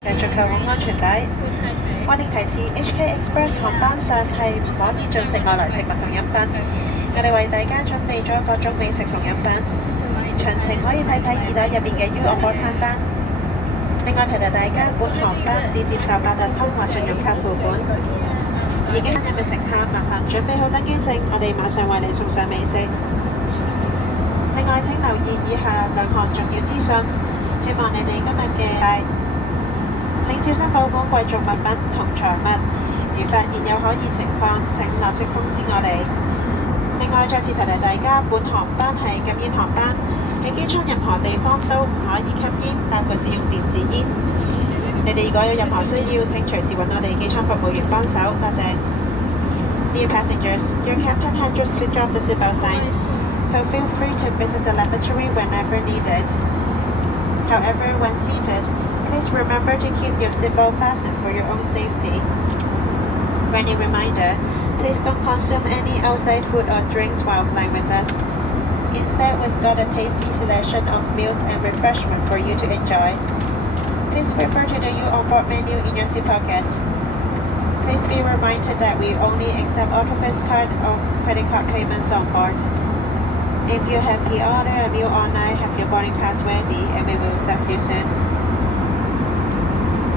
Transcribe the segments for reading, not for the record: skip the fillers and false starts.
繼續扣好安全帶。溫馨提示 HK Express 航班上係唔可以進食外來食物同飲品。我哋為大家準備咗各種美食同飲品，詳情可以睇睇耳袋入邊嘅 U on board 餐單。另外提提大家，本航班只接受八達通或信用卡付款。已經入嘅乘客，麻煩準備好登機證，我哋馬上為你送上美食。另外請留意以下兩項重要資訊，希望你哋今日嘅請小心保管貴重物品同財物，如發現有可疑情況，請立即通知我哋。另外再次提提大家，本航班係禁煙航班，喺機艙任何地方都唔可以吸煙，包括使用電子煙。你哋如果有任何需要，請隨時揾我哋機艙服務員幫手，多謝。Dear passengers, your captain has just switched off the seatbelt sign, so feel free to visit the lavatory whenever needed. However, when seated, please remember to keep your seatbelt fastened for your own safety. Friendly reminder, please don't consume any outside food or drinks while flying with us. Instead, we've got a tasty selection of meals and refreshment for you to enjoy. Please refer to the U on board menu in your seat pocket. Please be reminded that we only accept Autopass card or credit card payments on board. If you have pre-ordered a meal online, have your boarding pass ready and we will serve you soon.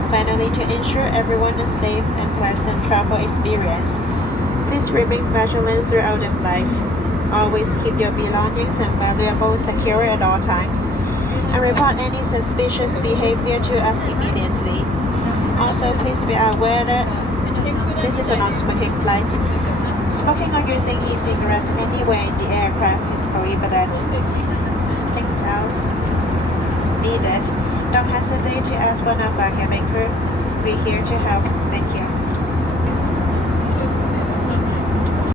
Finally, to ensure everyone a safe and pleasant travel experience, please remain vigilant throughout the flight. Always keep your belongings and valuables secure at all times, and report any suspicious behavior to us immediately. Also, please be aware that this is a non-smoking flight. Smoking or using e-cigarettes anywhere in the aircraft is prohibited. Anything else needed, don't hesitate to ask one of our cabin crew. We're here to help. Thank you.